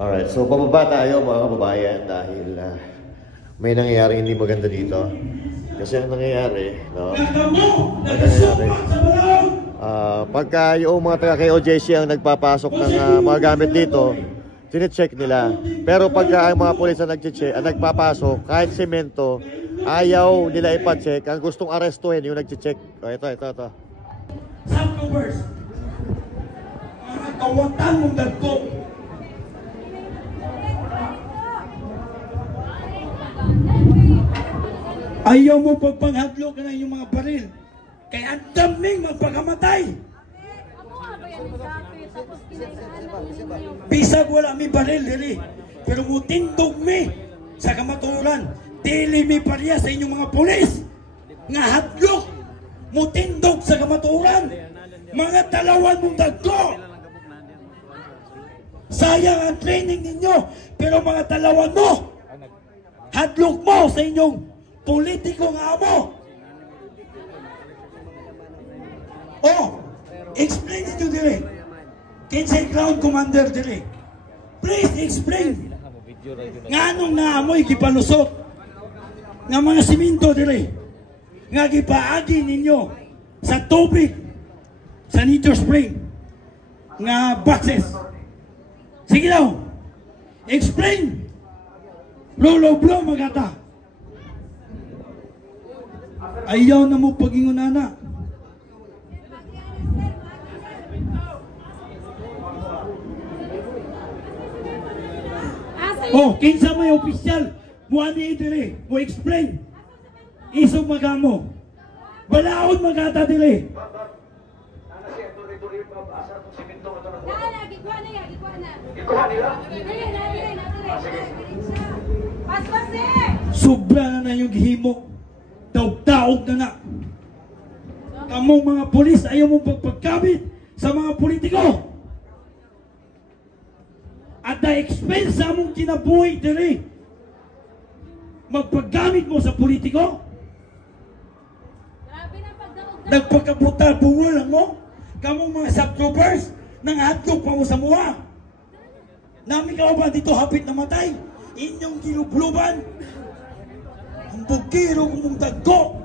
Alright, so pababa tayo mga kababayan dahil may nangyayari hindi maganda dito. Kasi ang nangyayari, no? Pagka yung mga taga KOJC ang nagpapasok ng mga gamit dito, tine-check nila. Pero pagka ang mga pulis ang nagpapasok, kahit semento, ayaw nila ipa-check. Ang gustong arestuhin yung nag-check. Ito. Subcovers, mga kawatan mong dagko. Ayaw mo pagpanghadlo ka na yung mga baril. Kaya ang daming magpakamatay. Bisag wala mi baril dili. Pero mutindog mi sa kamaturan. Dili mi pariya sa inyong mga pulis. Nga hadlok. Mutindog sa kamaturan. Mga talawan mong dagko. Sayang ang training ninyo. Pero mga talawan mo, hadlok mo sa inyong politiko nga mo. Oh, explain it to dire. Kinsay ground commander dire. Please explain. Nga anong naamoy gipalusot nga mga simento dire. Nga gipaagi ninyo sa tubig sa Nicho Spring nga boxes. Sige daw. Explain. Blow magata. Ayaw na mo pagingunana. Oh, kinsa may opisyal mo ani dire, mo explain. Isog magamo. Balaod magata dire. Sobra na yung gihimo. Taog-taog na. Kamong mga pulis ayaw mong pagpagkamit sa mga politiko. At the expense sa among kinabuhi diri, magpaggamit mo sa politiko. Nagpagkabutal bungol lang mo. Kamong mga subtroopers nang hatlog pa mo sa muha. Nami ka ba dito hapit na matay? Inyong kinubluban. Ang bugiro kung mong dagko.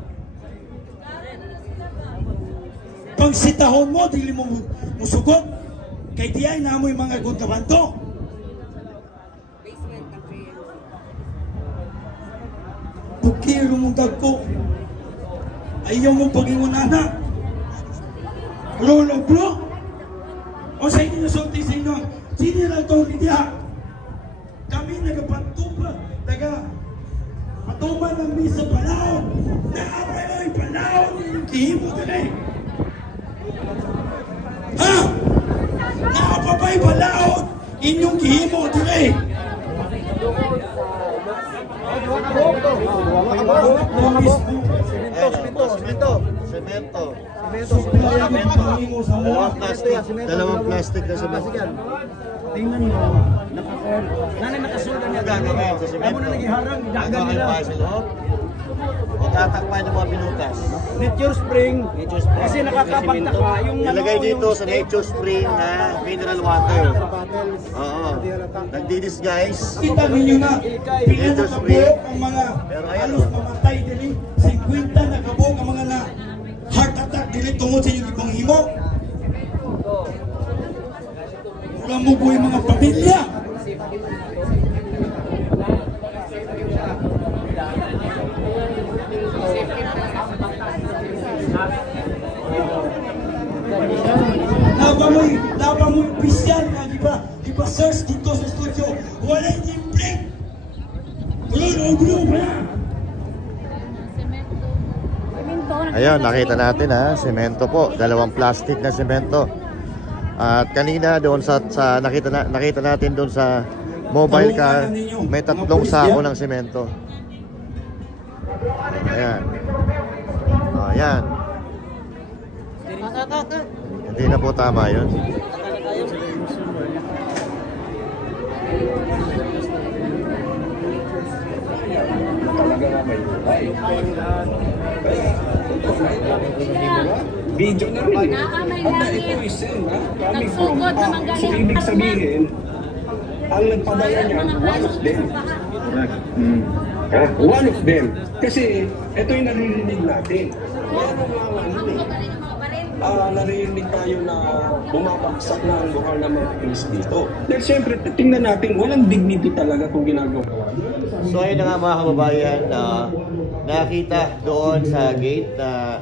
Pagsitahon mo, dili mo musugot. Kay diay na mo yung mga kontrabanto. Bugiro mong dagko. Ayaw mong pagingunana. Lolo bro. O sa inyo nasulti sa inyo. Sino na ito niya? Kami nagapagtupa. Patuman ng misa Palao. Naapay ay Palao. Kihimo dali. Ha? Naapay Palao. Inyong kihimo dali. Semento. Dalawang plastic na semento. Tingnan mo, nakasulat niya gagawin sa semento. Amo na nagiharang, dagan nila. O tatakpan yung mga binutas. Nature Spring. Kasi nakakapagtaka yung ilagay dito sa Nature Spring na mineral water. Oo. Nagdi-disguise. Kita ninyo na, pinakabok ang mga halos mamatay dili. 50 nakabok ang mga na heart attack dili tungod sa inyong ibang himo. Mura mo po yung mga pamilya. Naba mo'y opisyal na, di ba search dito sa studio, wala yung imprint. Gulo pa na. Ayun, nakita natin semento po, dalawang plastic na semento. At kanina doon sa nakita natin doon sa mobile car, may 3 sako ng semento. Ayan. Ayan. Hindi na po tama yun. Video na rin. At ito is coming from. So ibig sabihin, ang nagpadala niyan, one of them. One of them. Kasi ito yung naririnig natin. Naririnig tayo na bumabagsak na ang lugar ng mga pulis dito. Dahil siyempre, tingnan natin, walang dignity talaga kung ginagawa. So ayun na nga mga kababayan, nakita doon sa gate na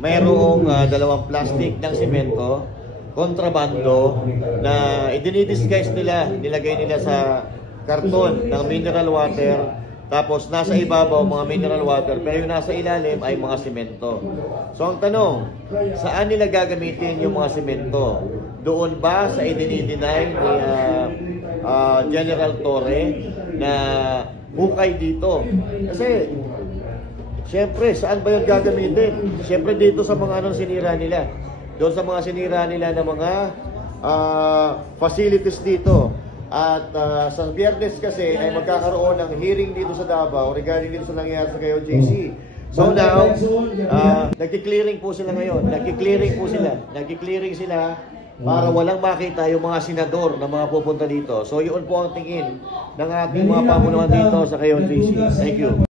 mayroong dalawang plastic ng simento, kontrabando, na idinidisguise nila, nilagay nila sa karton ng mineral water. Tapos nasa ibabaw mga mineral water, pero yung nasa ilalim ay mga simento. So ang tanong, saan nila gagamitin yung mga simento? Doon ba sa idinideny ni General Torre na hukay dito? Kasi siyempre, saan ba yung gagamitin? Siyempre dito sa mga anong sinira nila. Doon sa mga sinira nila ng mga facilities dito. At sa Biyernes kasi ay magkakaroon ng hearing dito sa Davao regarding dito sa nangyayari sa KOJC. So now, nagki-clearing po sila ngayon. Nagki-clearing sila para walang makita yung mga senador na mga pupunta dito. So yun po ang tingin ng ating mga pamunuan dito sa KOJC. Thank you.